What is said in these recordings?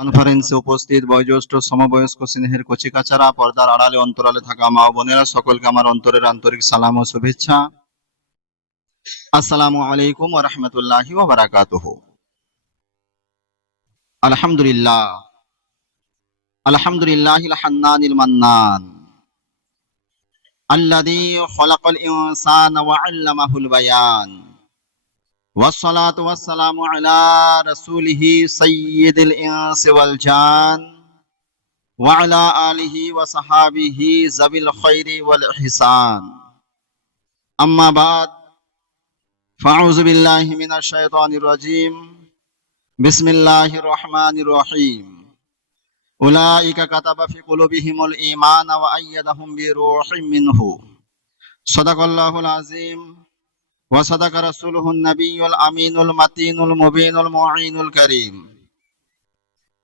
কনফারেন্সে উপস্থিত বয়োজ্যেষ্ঠ সমবয়স্ক স্নেহের কচিকাচারা, পর্দার আড়ালে, অন্তরালে থাকা মা বোনেরা, সকলকে আমার অন্তরের আন্তরিক সালাম ও শুভেচ্ছা। আসসালামু আলাইকুম ওয়া রাহমাতুল্লাহি ওয়া বারাকাতুহু। আলহামদুলিল্লাহ। আলহামদুলিল্লাহিল হান্নানিল মান্নান। আল্লাযী খলাকাল ইনসানা ওয়া আল্লামাহুল বায়ান। والصلاة والسلام على رسوله سيد الإنس والجان وعلى آله وصحابه ذوي الخير والإحسان أما بعد فأعوذ بالله من الشيطان الرجيم بسم الله الرحمن الرحيم أولئك كتب في قلوبهم الإيمان وأيدهم بروح منه صدق الله العظيم وصدق رسوله النبي الأمين المتين المبين المعين الكريم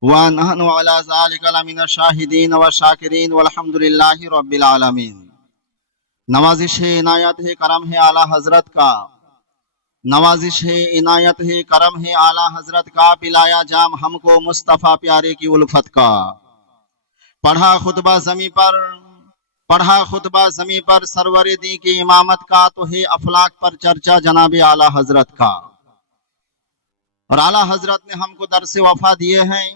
ونحن على ذلك لمن الشاهدين والشاكرين والحمد لله رب العالمين نوازش ہے عنایت ہے کرم ہے اعلی حضرت کا نوازش ہے عنایت ہے کرم ہے اعلی حضرت کا پلایا جام ہم کو مصطفیٰ پیارے کی الفت کا پڑھا خطبہ زمیں پر पढ़ा खुतबा जमी पर सरवर दी की इमामत का तो है अफलाक पर चर्चा जनाब आला हज़रत का। और आला हज़रत ने हमको दरस वफा दिए हैं,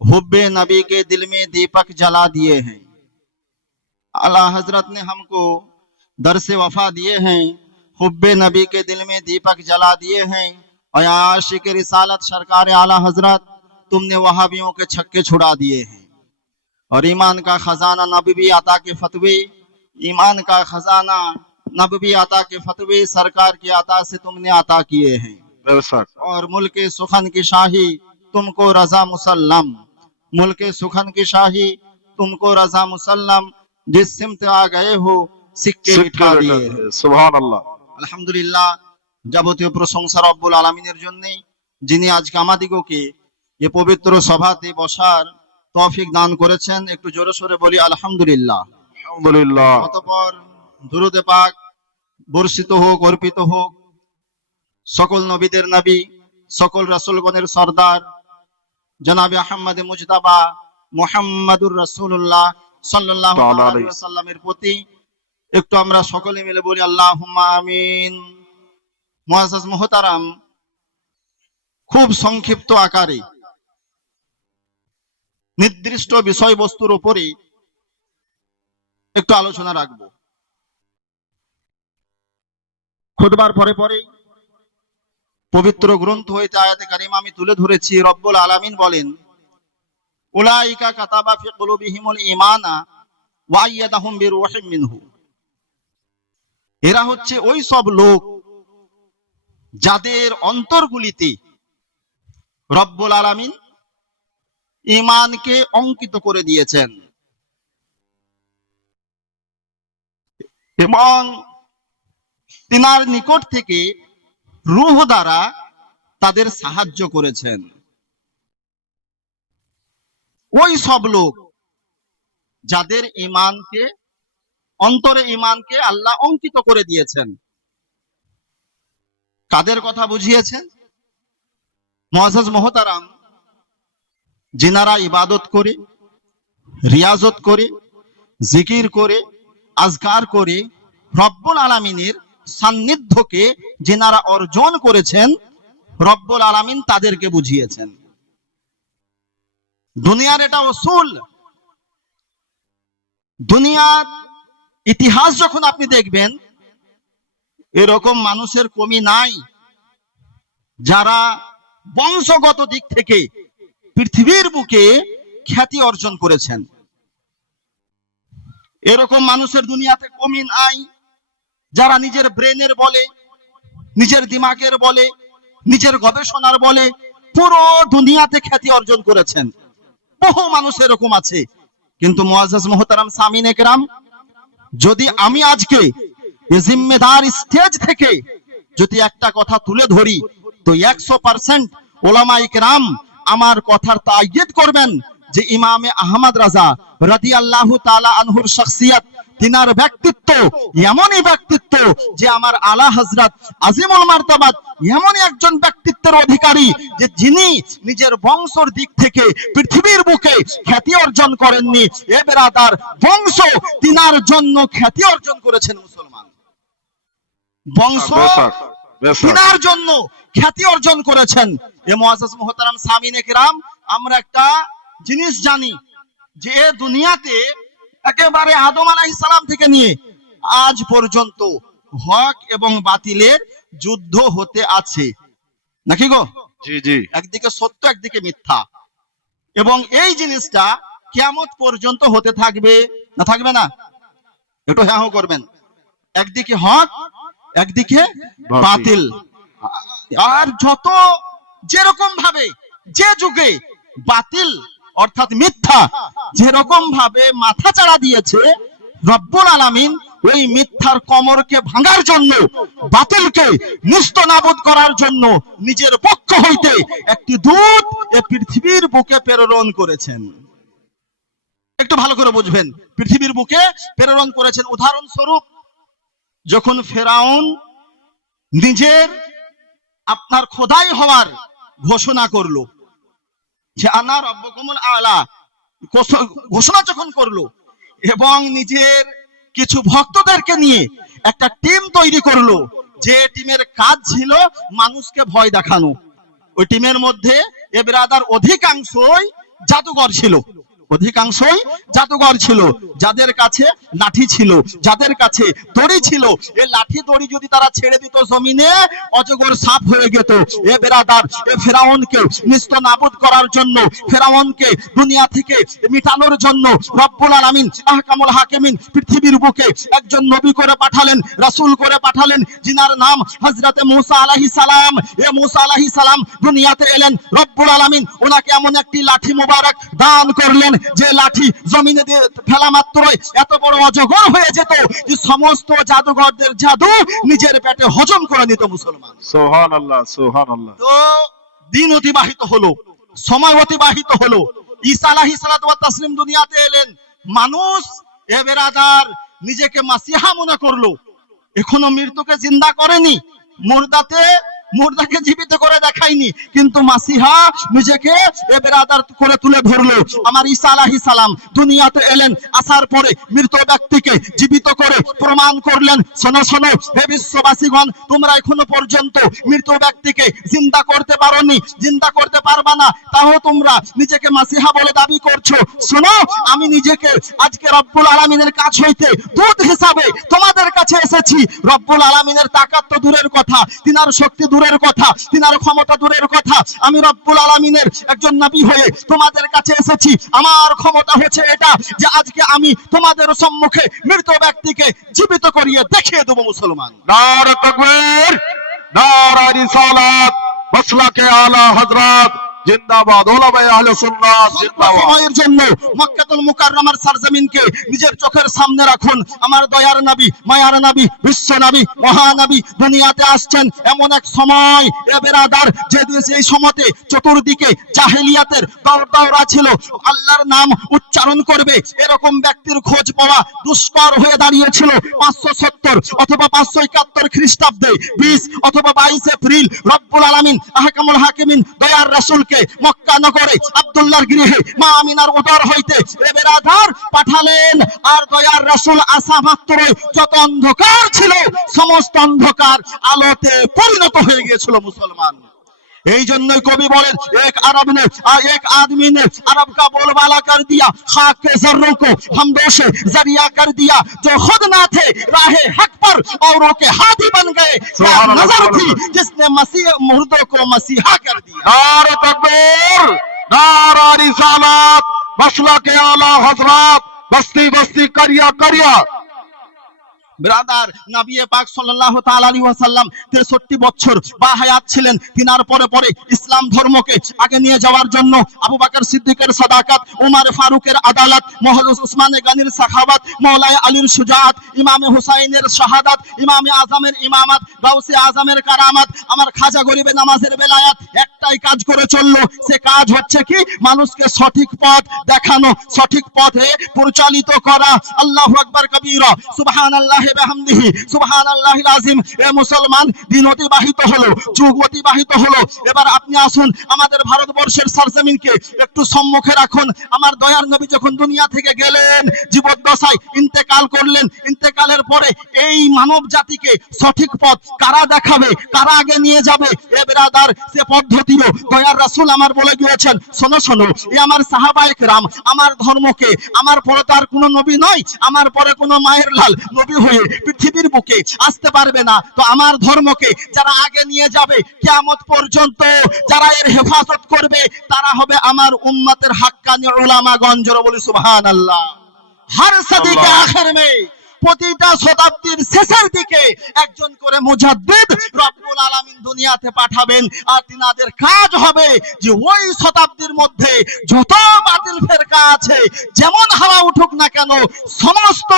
हुब्बे नबी के दिल में दीपक जला दिए हैं। आला हज़रत ने हमको दरस वफा दिए हैं, हुब्बे नबी के दिल में दीपक जला दिए हैं, और आशिक रिसालत सरकार आला हज़रत, तुमने वहाबियों के छक्के छुड़ा दिए हैं। और ईमान का खजाना नबी आता के फतवे ईमान का खजाना नबी आता के फतवे सरकार की आता से तुमने आता किए हैं और मुल्क सुखन की शाही तुमको रजा मुसल्लम मुल्क सुखन की शाही तुमको रजा मुसल्लम जिस सिमत आ गए हो सिक्के बिठा दिए हैं। সুবহান আল্লাহ আলহামদুলিল্লাহ যাবতীয় প্রশংসা রব্বুল আলমিনের জন্য যিনি আজকে আমাদিগকে এ পবিত্র সভাতে বসার তৌফিক দান করেছেন। একটু জোরে সোরে বলি আলহামদুলিল্লাহ। আলহামদুলিল্লাহ। অতপর দুরুদে পাক বর্ষিত হোক অর্পিত হোক সকল নবীদের নবী সকল রাসূলগণের সর্দার জনাবে আহমদ মুজতাবা মুহাম্মাদুর রাসূলুল্লাহ সাল্লাল্লাহু আলাইহি ওয়াসাল্লামের প্রতি একটু আমরা সকলে মিলে বলি আল্লাহুম্মা আমিন। মুআজ্জাজ মুহতারাম খুব সংক্ষিপ্ত আকারে নির্দিষ্ট বিষয়বস্তুর উপরে একটু আলোচনা রাখব। খুদবার পরে পরে পবিত্র গ্রন্থ হইতে আয়াতে কারিমা আমি তুলে ধরেছি। রব্বুল আলামিন বলেন, উলাইকা কাতাবা ফি কুলুবিহিমুল ঈমানা ওয়া আইয়াদাহুম বিরূহিম মিনহু। এরা হচ্ছে ওই সব লোক যাদের অন্তরগুলিতে রব্বুল আলামিন ঈমানকে অঙ্কিত করে দিয়েছেন। এবং তিনার নিকট থেকে রূহ দ্বারা তাদের সাহায্য করেছেন। ওই সব লোক যাদের ইমানকে অন্তরে ইমানকে আল্লাহ অঙ্কিত করে দিয়েছেন, কাদের কথা বুঝিয়েছেন? মহাজাজ মহতারাম যিনারা ইবাদত করে, রিয়াজত করে, জিকির করে আজকার করে, রব্বুল আলামিনের সান্নিধ্যকে যেনারা অর্জন করেছেন, রব্বুল আলামিন তাদেরকে বুঝিয়েছেন। দুনিয়ার এটা অসুল দুনিয়ার ইতিহাস যখন আপনি দেখবেন, এরকম মানুষের কমি নাই, যারা বংশগত দিক থেকে পৃথিবীর বুকে খ্যাতি অর্জন করেছেন। এরকম মানুষের দুনিয়াতে কমি নাই, যারা নিজের ব্রেনের বলে, নিজের দিমাগের বলে, নিজের গবেষণার বলে পুরো দুনিয়াতে খ্যাতি অর্জন করেছেন। বহু মানুষ এরকম আছে। কিন্তু মুআজ্জাজ মুহতারাম সামিন একরাম, যদি আমি আজকে জিম্মেদার স্টেজ থেকে যদি একটা কথা তুলে ধরি, তো একশো পার্সেন্ট ওলামা ইকরাম আমার কথার তাইয়েদ করবেন যে ইমামে আহমদ রাজা রাদি আল্লাহ তালা আনহুর শখসিয়ত তিনার ব্যক্তিত্ব এমনই ব্যক্তিত্ব যে আমার আলা হজরত আজিমুল মার্তাবাদ এমনই একজন ব্যক্তিত্বের অধিকারী যে যিনি নিজের বংশর দিক থেকে পৃথিবীর বুকে খ্যাতি অর্জন করেননি। এ বেরাদার বংশ তিনার জন্য খ্যাতি অর্জন করেছেন মুসলমান। বংশ। তিনার জন্য খ্যাতি অর্জন করেছেন। এ মুআজ্জাজ মুহতারাম সামিনে কিরাম আমরা একটা জিনিস জানি যে দুনিয়াতে একেবারে আদম সালাম থেকে নিয়ে আজ পর্যন্ত হক এবং বাতিলের যুদ্ধ হতে আছে। নাকি গো? জি জি। একদিকে সত্য একদিকে মিথ্যা। এবং এই জিনিসটা কিয়ামত পর্যন্ত হতে থাকবে না থাকবে না? একটু হ্যাঁ হ্যাঁ করবেন। একদিকে হক একদিকে। বাতিল। আর যত যেরকম ভাবে যে যুগে বাতিল অর্থাৎ মিথ্যা যেরকম ভাবে মাথা চাড়া দিয়েছে রব্বুল আলামিন, ওই মিথ্যার কমরকে ভাঙার জন্য, বাতিলকে নিস্ত নাবুদ করার জন্য নিজের পক্ষ হইতে একটি দূত এ পৃথিবীর বুকে প্রেরণ করেছেন। একটু ভালো করে বুঝবেন, পৃথিবীর বুকে প্রেরণ করেছেন। উদাহরণস্বরূপ, যখন ফেরাউন নিজের আপনার খোদাই হওয়ার ঘোষণা করল যে আনা রব্বকুমুল আলা ঘোষণা যখন করল এবং নিজের কিছু ভক্তদেরকে নিয়ে একটা টিম তৈরি করল, যে টিমের কাজ ছিল মানুষকে ভয় দেখানো। ওই টিমের মধ্যে এ অধিকাংশই জাদুঘর ছিল। অধিকাংশই জাদুঘর ছিল, যাদের কাছে লাঠি ছিল, যাদের কাছে দড়ি ছিল। এই লাঠি দড়ি যদি তারা ছেড়ে দিত জমিনে, অজগর সাপ হয়ে যেত। এ বেরাদার এ ফেরাউনকে নিস্ত নাবুদ করার জন্য, ফেরাউনকে দুনিয়া থেকে মিটানোর জন্য রব্বুল আলামিন, আহকামুল হাকিমিন পৃথিবীর বুকে একজন নবী করে পাঠালেন, রাসূল করে পাঠালেন যিনার নাম হযরতে মূসা আলাইহিস সালাম। এ মূসা আলাইহিস সালাম দুনিয়াতে এলেন, রব্বুল আলামিন ওনাকে এমন একটি লাঠি মুবারক দান করলেন যে লাঠি জমিনে দিয়ে ফেলা মাত্রই এত বড় অজগর হয়ে যেত যে সমস্ত জাদুঘরদের জাদু নিজের পেটে হজম করে নিত মুসলমান। সোহান আল্লাহ সোহান আল্লাহ তো দিন অতিবাহিত হলো সময় অতিবাহিত হলো। ঈসা আলাইহিস সালাতু তাসলিম দুনিয়াতে এলেন। মানুষ এ বেরাদার নিজেকে মাসিহা মনে করল। এখনও মৃত্যুকে জিন্দা করেনি। মুর্দাতে মুর্দাকে জীবিত করে দেখায়নি, কিন্তু মাসিহা নিজেকে এ বেরাদার করে তুলে ধরলো। আমার ঈসা আলাইহিস সালাম দুনিয়াতে এলেন, আসার পরে মৃত ব্যক্তিকে জীবিত করে প্রমাণ করলেন। শোনো শোনো, হে বিশ্ববাসীগণ, তোমরা এখনও পর্যন্ত মৃত ব্যক্তিকে জিন্দা করতে পারোনি, জিন্দা করতে পারবা না। তাও তোমরা নিজেকে মাসিহা বলে দাবি করছ। শোনো, আমি নিজেকে আজকে রব্বুল আলামিনের কাছ হইতে দূত হিসাবে তোমাদের কাছে এসেছি। রব্বুল আলামিনের তাকাত তো দূরের কথা, তিনার শক্তি দূরের কথা, তিনার ক্ষমতা দূরের কথা। আমি রব্বুল আলমিনের একজন নাবি হয়ে তোমাদের কাছে এসেছি। আমার ক্ষমতা হচ্ছে এটা যে আজকে আমি তোমাদের সম্মুখে মৃত ব্যক্তিকে জীবিত করিয়ে দেখিয়ে দেবো মুসলমান। নারা তকবীর, নারা রিসালাত মসলাকে আলা হযরত জিন্দাবাদ ওলামায়ে আহলে সুন্নাত জিন্দাবাদ। সময়ের জন্য মক্কাতুল মুকাররমার সরজমিনকে নিজের চোখের সামনে রাখুন। আমার দয়ার নবী মায়ার নবী বিশ্ব নবী মহানবী দুনিয়াতে আসছেন এমন এক সময়। এ বেরাদার যে এই সময়তে চতুর্দিকে জাহেলিয়াতের দৌড় ছিল আল্লাহর নাম উচ্চারণ করবে এরকম ব্যক্তির খোঁজ পাওয়া দুষ্কর হয়ে দাঁড়িয়েছিল পাঁচশো সত্তর অথবা পাঁচশো একাত্তর খ্রিস্টাব্দে বিশ অথবা বাইশ এপ্রিল। রব্বুল আলামিন আহকামুল হাকিমিন দয়ার রাসূলকে মক্কা নগরে আব্দুল্লাহর গৃহে মা আমিনার উদর হইতে রেবের আধার পাঠালেন। আর দয়ার রাসূল আসা মাত্র যত অন্ধকার ছিল, সমস্ত অন্ধকার আলোতে পরিণত হয়ে গিয়েছিল মুসলমান। कवि बोले एक अरब ने एक आदमी ने अरब का बोलबाला कर दिया खाक के जर्रों को हम दोषे ज़रिया कर दिया जो खुद ना थे राहे हक पर औरों के हाथी बन गए नज़र थी जिसने मसीह मुर्दों को मसीहा कर दिया नारे तकबीर नारा रिसालत मसला के आला हजरात बस्ती बस्ती करिया करिया ব্রাদার নবী পাক সাল্লাল্লাহু তাআলা আলাইহি ওয়াসাল্লাম 63 বছর বা হায়াত ছিলেন। তিনার পরে পরে ইসলাম ধর্মকে আগে নিয়ে যাওয়ার জন্য আবু বকর সিদ্দিকের সাদাকাত, উমর ফারুকের আদালত মহদুস উসমানে গানির সাখাওয়াত মাওলানা আলীর সুজাত ইমামে হুসাইনের শাহাদাত, ইমামে আজমের ইমামাত, গাউসে আজমের কারামাত, আমার খাজা গরিবে নামাজের বেলায়াত একটা একটাই কাজ করে চলল। সে কাজ হচ্ছে কি? মানুষকে সঠিক পথ দেখানো, সঠিক পথে পরিচালিত করা। আল্লাহ আকবার কবির সুবহান আল্লাহ বেহামদিহি সুবহান আল্লাহ আজিম এ মুসলমান দিন অতিবাহিত হলো, যুগ অতিবাহিত হলো। এবার আপনি আসুন আমাদের ভারতবর্ষের সারজমিনকে একটু সম্মুখে রাখুন। আমার দয়ার নবী যখন দুনিয়া থেকে গেলেন, জীবদ্দশায় ইন্তেকাল করলেন, ইন্তেকালের পরে এই মানব জাতিকে সঠিক পথ কারা দেখাবে, কারা আগে নিয়ে যাবে? এ বেরাদার সে পদ্ধতিও দয়ার রাসূল আমার বলে গিয়েছেন শোনো শোনো এ আমার সাহাবায়ে কেরাম আমার ধর্মকে আমার পরে তার কোনো নবী নয় আমার পরে কোনো মায়ের লাল নবী হয়ে পৃথিবীর বুকে আসতে পারবে না। তো আমার ধর্মকে যারা আগে নিয়ে যাবে কিয়ামত পর্যন্ত যারা এর হেফাজত করবে তারা হবে আমার উম্মতের হাক্কানি উলামা গঞ্জর বলি সুবহানাল্লাহ। হর সদিকে আল্লাহ। আখের মে প্রতিটা শতাব্দীর শেষের দিকে একজন করে মুজাদ্দিদ রব্বুল আলামিন দুনিয়াতে পাঠাবেন আর তিনাদের কাজ হবে যে ওই শতাব্দীর মধ্যে যত বাতিল ফেরকা আছে যেমন হাওয়া উঠুক না কেন সমস্ত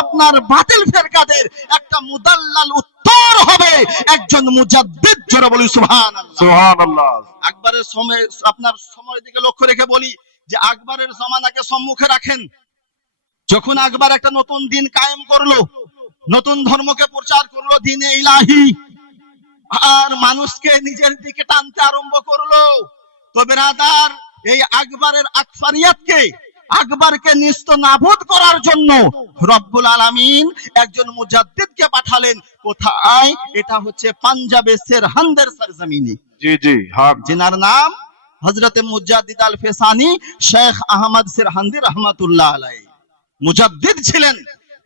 আপনার বাতিল ফেরকাদের একটা মুদাল্লাল উত্তর হবে একজন মুজাদ্দিদ জোরে বলি সুবহানাল্লাহ। সুবহানাল্লাহ। আকবরের সময় আপনার সময়ের দিকে লক্ষ্য রেখে বলি যে আকবরের জমানাকে সম্মুখে রাখেন যখন আকবর একটা নতুন দিন কায়েম করল নতুন ধর্মকে প্রচার করল দিনে ইলাহি আর মানুষকে নিজের দিকে টানতে আরম্ভ করল তবে রাদার এই আকবরের আকফারিয়াতকে আকবরকে নিস্ত নাবুদ করার জন্য রব্বুল আলামিন একজন মুজাদ্দিদকে পাঠালেন। কোথায়? এটা হচ্ছে পাঞ্জাবে সেরহান্দের সরজমিনে। জি জি হ্যাঁ। জিনার নাম হযরতে মুজাদ্দিদ আল ফেসানি শেখ আহমদ সেরহান্দি রহমাতুল্লাহ আলাইহি। মুজাদ্দিদ ছিলেন,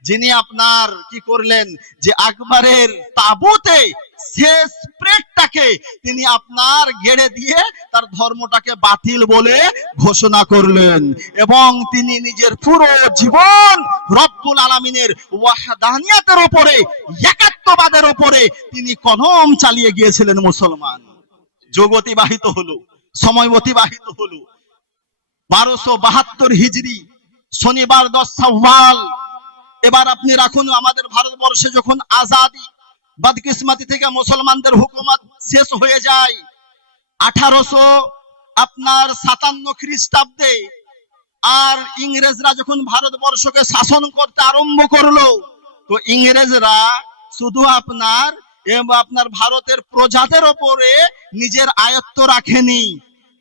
যিনি আপনার কি করলেন? যে আকবরের তাবুতে শেষ প্রেটটাকে তিনি আপনার গেড়ে দিয়ে তার ধর্মটাকে বাতিল বলে ঘোষণা করলেন। এবং তিনি নিজের পুরো জীবন রব্বুল আলামিনের ওয়াহদানিয়াতের উপরে, একাত্মবাদের উপরে তিনি কলম চালিয়ে গিয়েছিলেন মুসলমান। যোগ অতিবাহিত হলো, সময় অতিবাহিত হলো। বারোশো বাহাত্তর হিজড়ি শনিবার দশ সাওয়াল এবার আপনি রাখুন আমাদের ভারতবর্ষে যখন আজাদি বদকিসমতি থেকে মুসলমানদের হুকুমত শেষ হয়ে যায়, আঠারোশো আপনার সাতান্ন খ্রিস্টাব্দে আর ইংরেজরা যখন ভারতবর্ষকে শাসন করতে আরম্ভ করল, তো ইংরেজরা শুধু আপনার আপনার ভারতের প্রজাদের ওপরে নিজের আয়ত্ত রাখেনি।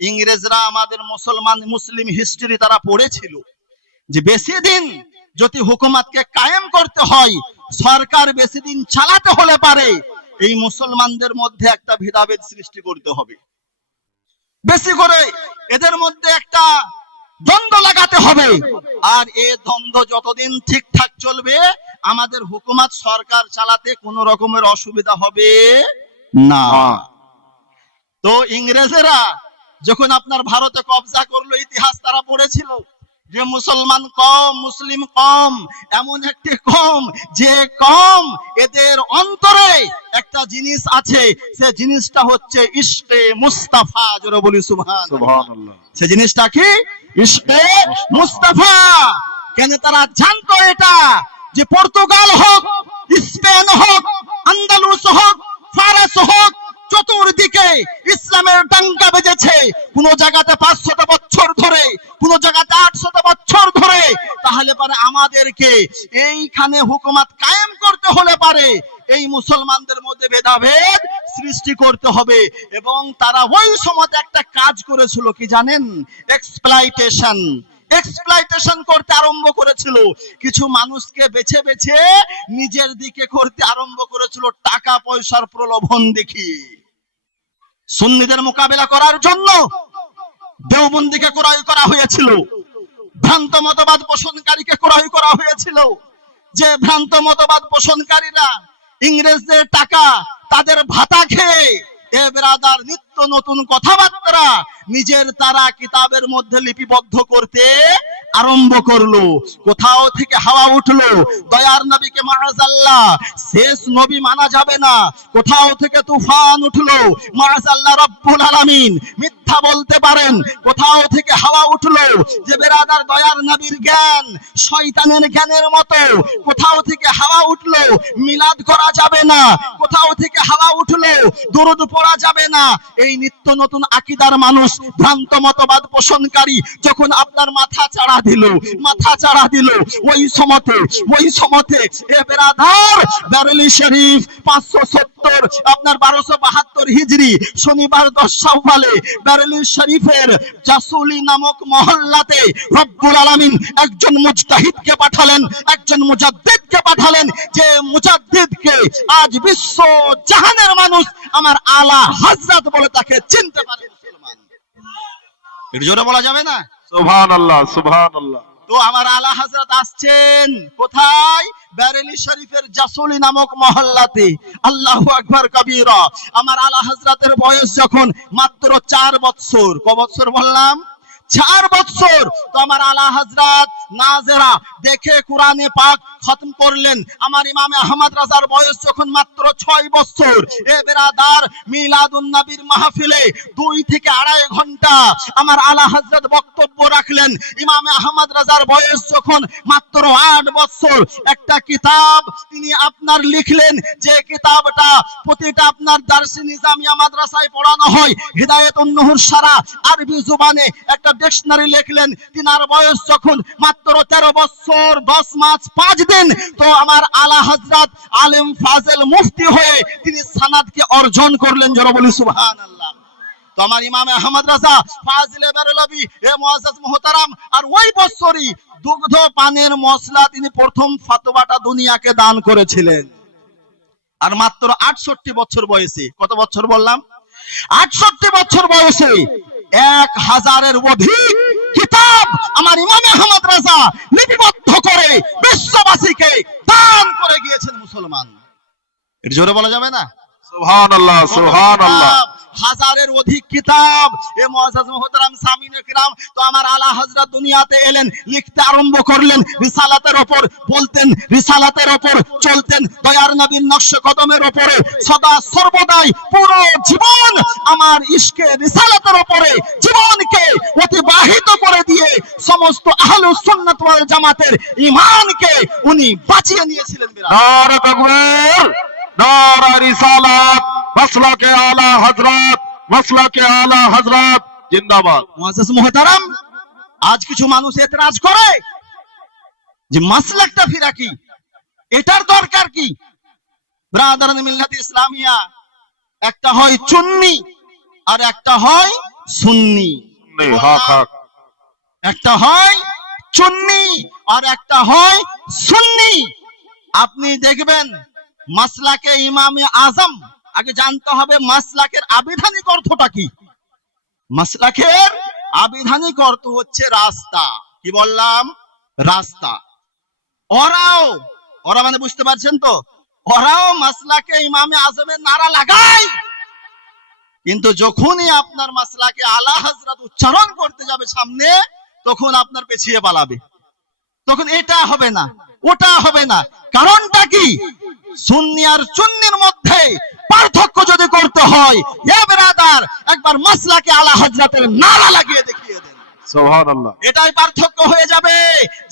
ইংরেজরা আমাদের মুসলমান, মুসলিম হিস্ট্রি তারা পড়েছিল। যে বেশি দিন যদি হুকুমাতকে কায়েম করতে হয়, সরকার বেশি দিন চালাতে হলে পারে। এই মুসলমানদের মধ্যে একটা ভেদাভেদ সৃষ্টি করতে হবে। বেশি করে এদের মধ্যে একটা দ্বন্দ্ব লাগাতে হবে। আর এ দ্বন্দ্ব যতদিন ঠিকঠাক চলবে, আমাদের হুকুমাত সরকার চালাতে কোনো রকমের অসুবিধা হবে না। তো ইংরেজেরা যখন আপনার ভারতে কবজা করল, ইতিহাস তারা পড়েছিল। যে মুসলমান কম মুসলিম কম এমন একটি কম যে কম এদের অন্তরে একটা জিনিস আছে সে জিনিসটা হচ্ছে ইস্টে মুস্তাফা জোরে বলি সুবহান সুবহানাল্লাহ। সে জিনিসটা কি? ইস্টে মুস্তাফা। কেন তারা জানতো এটা? যে পর্তুগাল হোক স্পেন হোক আন্দালুস হোক ফারাস হোক চতুর্দিকে ইসলামের ডাঙ্গা বেজেছে। কোন জায়গাতে পাঁচশত বছর ধরে, কোন জায়গাতে আটশত বছর ধরে। তাহলে পারে আমাদেরকে এইখানে হুকুমাত কায়েম করতে হলে পারে। এই মুসলমানদের মধ্যে ভেদাভেদ সৃষ্টি করতে হবে এবং তারা ওই সময় একটা কাজ করেছিল কি জানেন? এক্সপ্লাইটেশন এক্সপ্লাইটেশন করতে আরম্ভ করেছিল। কিছু মানুষকে বেছে বেছে নিজের দিকে করতে আরম্ভ করেছিল টাকা পয়সার প্রলোভন দেখিয়ে সুন্নিদের মোকাবেলা করার জন্য দেওবন্দিকে ক্রয় করা হয়েছিল। ভ্রান্ত মতবাদ পোষণকারীকে ক্রয় করা হয়েছিল। যে ভ্রান্ত মতবাদ পোষণকারীরা ইংরেজদের টাকা, তাদের ভাতা খেয়ে এ বেরাদার নিত্য নতুন কথাবার্তা নিজের তারা কিতাবের মধ্যে লিপিবদ্ধ করতে আরম্ভ করল। কোথাও থেকে হাওয়া উঠল, দয়ার নবীকে মারাজাল্লাহ শেষ নবী মানা যাবে না। কোথাও থেকে তুফান উঠল মারাজাল্লাহ রব্বুল আলামিন মিথ্যা বলতে পারেন। কোথাও থেকে হাওয়া উঠল যে বেরাদার দয়ার নবীর জ্ঞান শয়তানের জ্ঞানের মতো। কোথাও থেকে হাওয়া উঠল, মিলাদ করা যাবে না। কোথাও থেকে হাওয়া উঠল দরুদ পড়া যাবে না। এই নিত্য নতুন আকিদার মানুষ ভ্রান্ত মতবাদ পোষণকারী যখন আপনার মাথা চাড়া দিল, মাথা চাড়া দিল, ওই সমতে ওই সমতে এ বেরাদার দারুল শরীফ পাঁচশো সত্তর, আপনার বারোশো বাহাত্তর হিজড়ি শনিবার দশ সালে দারুল শরীফের জাসুলি নামক মহল্লাতে রব্বুল আলামিন একজন মুজতাহিদকে পাঠালেন, একজন মুজাদ্দিদকে পাঠালেন, যে মুজাদ্দিদকে আজ বিশ্ব জাহানের মানুষ আমার আলা হযরত বলে তাকে চিনতে পারে মুসলমান। একটু জোরে বলা যাবে না? সুবহান আল্লাহ সুবহান আল্লাহ তো আমার আলা হযরত আসছেন কোথায়? বেরেলি শরীফের জাসুলি নামক মহল্লাতে। আল্লাহু আকবার কবীরা। আমার আলা হযরতের বয়স যখন মাত্র চার বৎসর। ক বৎসর বললাম? চার বৎসর তো আমার আলা হযরত নাজেরা দেখে কোরআনে পাক খতম করলেন। আমার ইমামে আহমদ রাজার বয়স যখন মাত্র ছয় বছর এ বেরাদার মিলাদুন নবীর মাহফিলে দুই থেকে আড়াই ঘণ্টা আমার আলা হযরত বক্তব্য রাখলেন। ইমামে আহমদ রাজার বয়স যখন মাত্র আট বছর একটা কিতাব তিনি আপনার লিখলেন, যে কিতাবটা প্রতিটা আপনার দার্সি নিজামিয়া মাদ্রাসায় পড়ানো হয় হৃদায়ত উন্নহুর সারা আরবি জুবানে একটা ডিকশনারি লিখলেন, তিনার বয়স যখন মাত্র তেরো বছর, দশ মাস পাঁচ দিন, তো আমার আলা হজরত আলেম ফাজেল মুফতি হয়ে তিনি সানাদকে অর্জন করলেন, জোরে বলি তো আমার ইমামে আহমদ রাজা ফাজিলে বেরলবি, এ মুআজ্জাজ মুহতারাম, আর ওই বছরই দুগ্ধ পানের মশলা তিনি প্রথম ফতোয়াটা দুনিয়াকে দান করেছিলেন। আর মাত্র আটষট্টি বছর বয়সে, কত বছর বললাম? আটষট্টি বছর বয়সে এক হাজারের অধিক কিতাব আমার ইমাম আহমদ রাজা লিপিবদ্ধ করে বিশ্ববাসীকে দান করে গিয়েছেন মুসলমান। জোরে বলা যাবে না? সুবহান আল্লাহ সুবহান আল্লাহ কিতাব, হাজারের অধিক কিতাব। এ মুআজ্জাজ মুহতারাম সামিন কিরাম। তো আমার আলা হযরত দুনিয়াতে এলেন, লিখতে আরম্ভ করলেন, রিসালাতের উপর বলতেন, রিসালাতের উপর চলতেন, দয়ার নবীর নকশ কদমের উপরে সদা সর্বদাই পুরো জীবন আমার ইশকে রিসালাতের উপরে জীবনকে অতিবাহিত করে দিয়ে সমস্ত আহলুস সুন্নাত ওয়াল জামাতের ঈমানকে উনি বাঁচিয়ে নিয়েছিলেন বিরাট। নারে তাকবীর নারে রিসালাত মাসলাকে আলা হযরত মাসলাকে আলা হযরত জিন্দাবাদ। মুআজ্জাজ মুহতারাম আজ কিছু মানুষ এতরাজ করে যে মাসলাকটা ফিরা কি? এটার দরকার কি? ব্রাদারান মিল্লাত ইসলামিয়া একটা হয় চুন্নি আর একটা হয় সুন্নি। একটা হয় চুন্নি আর একটা হয় সুন্নি। আপনি দেখবেন মাসলাকে ইমামে আজম। আগে জানতে হবে মাসলাকের আবিধানিক অর্থটা কি? মাসলাকের আবিধানিক অর্থ হচ্ছে রাস্তা। কি বললাম? রাস্তা। ওরাও, ওরা মানে বুঝতে পারছেন তো? ওরাও মাসলাকে ইমামে আজমের নারা লাগায়। কিন্তু যখনই আপনার মাসলাকে আলা হযরত উচ্চারণ করতে যাবে সামনে, তখন আপনার পেছিয়ে পালাবে। তখন এটা হবে না। ওটা হবে না। কারণটা কি? সুন্নি আর চুন্নির মধ্যে পার্থক্য যদি করতে হয় বেরাদার একবার মাসলাকে আলা হজরতের নালা লাগিয়ে দেখিয়ে দেন। এটাই পার্থক্য হয়ে যাবে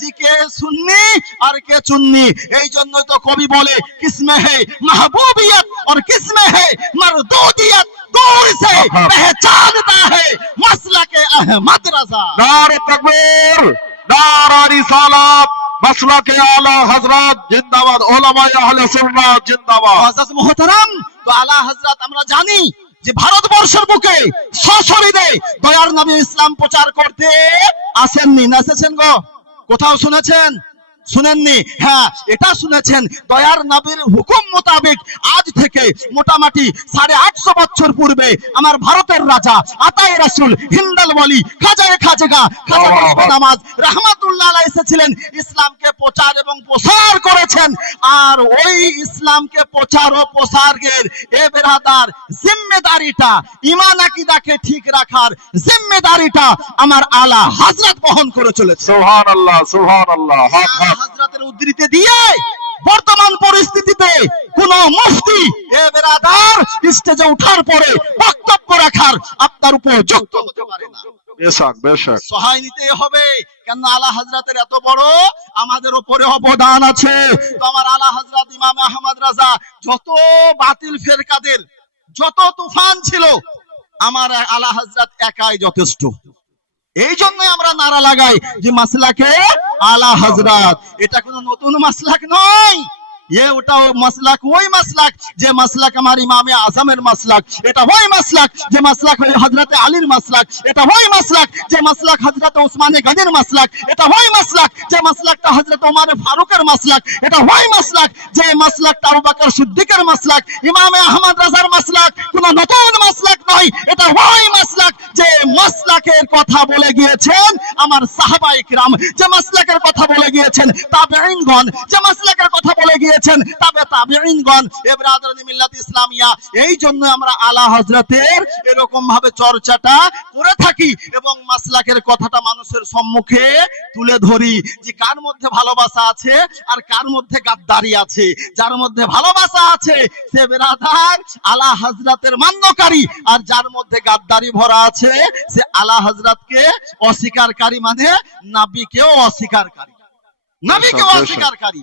যে কে সুন্নি আর কে চুন্নি। এই জন্য তো কবি বলে কিসমে হে মাহবুবিয়ত আর কিসমে হে মারদুদিয়ত। দূর সে পহচানতা হে মাসলাকে আহমদ রাজা। নারে তাকবীর নারা রিসালাত। মাসলাকে আলা হযরত জিন্দাবাদ আহলে জিন্দাবাদ। মুহতারাম, তো আলা হযরত আমরা জানি যে ভারতবর্ষের বুকে সশরীরে দয়ার নামে ইসলাম প্রচার করতে আসেননি। না এসেছেন গো? কোথাও শুনেছেন? শুনেননি? হ্যাঁ এটা শুনেছেন। দয়ার নবীর হুকুম মোতাবেক আজ থেকে মোটামুটি সাড়ে আটশো বছর পূর্বে আমার ভারতের রাজা আতাই রাসুল হিন্দাল বলি খাজায়ে খাজেগা খাজা নামাজ রহমাতুল্লাহ আলাইহি এসেছিলেন। ইসলামকে প্রচার এবং প্রসার করেছেন। আর ওই ইসলামকে প্রচার ও প্রসারের এ বেরাদার জিম্মেদারিটা ইমান আকিদাকে ঠিক রাখার জিম্মেদারিটা আমার আলা হযরত বহন করে চলেছে। সুবহান আল্লাহ সুবহান আল্লাহ হক হক। উদ্ধৃতি দিয়ে বর্তমান পরিস্থিতিতে কোন মুফতি এ বেরাদার স্টেজে ওঠার পরে বক্তব্য রাখার আপনার উপযুক্ত হতে পারে না। বেশক বেশক। সহায় নিতে হবে কেন আলা হাজরাতের এত বড় আমাদের উপরে অবদান আছে। তো আমার আলা হাজরাত ইমাম আহমদ রাজা যত বাতিল ফেরকাদের যত তুফান ছিল আমার আলা হাজরাত একাই যথেষ্ট। এই জন্য আমরা নারা লাগাই যে মাসলাকে আলা হাজরাত এটা কোনো নতুন মাসলাক নয়। ওটা মাসলাক ওই মাসলাক যে মাসলাক আমার ইমামে আজমের মাসলাক এটা ওই মাসলাক যে মাসলাক ওই হজরতে আলীর মাসলাক এটা ওই মাসলাক যে মাসলাক হজরতে ওসমানে গনির মাসলাক এটা ওই মাসলাক যে মাসলাকটা হজরত ওমারে ফারুকের মাসলাক এটা ওই মাসলাক যে মাসলাকটা আবু বকর সিদ্দিকের মাসলাক ইমামে আহমদ রাজার মাসলাক কোন নতুন মাসলাক নয়, এটা ওই মাসলাক যে মাসলাকের কথা বলে গিয়েছেন আমার সাহাবা ইকরাম যে মাসলাকের কথা বলে গিয়েছেন, তাবেঈনগণ, যে মাসলাকের কথা বলে গিয়েছেন তবে তাবেঈনগণ এ ব্রাদারানি মিল্লাত ইসলামিয়া এই জন্য আমরা আলা হযরতের এরকম ভাবে চর্চাটা করে থাকি এবং মাসলাকের কথাটা মানুষের সম্মুখে তুলে ধরি যে কার মধ্যে ভালোবাসা আছে আর কার মধ্যে গাদ্দারি আছে। যার মধ্যে ভালোবাসা আছে সে বেরাদার আলা হযরতের মান্যকারী আর যার মধ্যে গাদ্দারি ভরা আছে সে আলা হযরতকে অস্বীকারকারী মানে নাবিকেও অস্বীকারকারী। নাবিকেও। অস্বীকারকারী।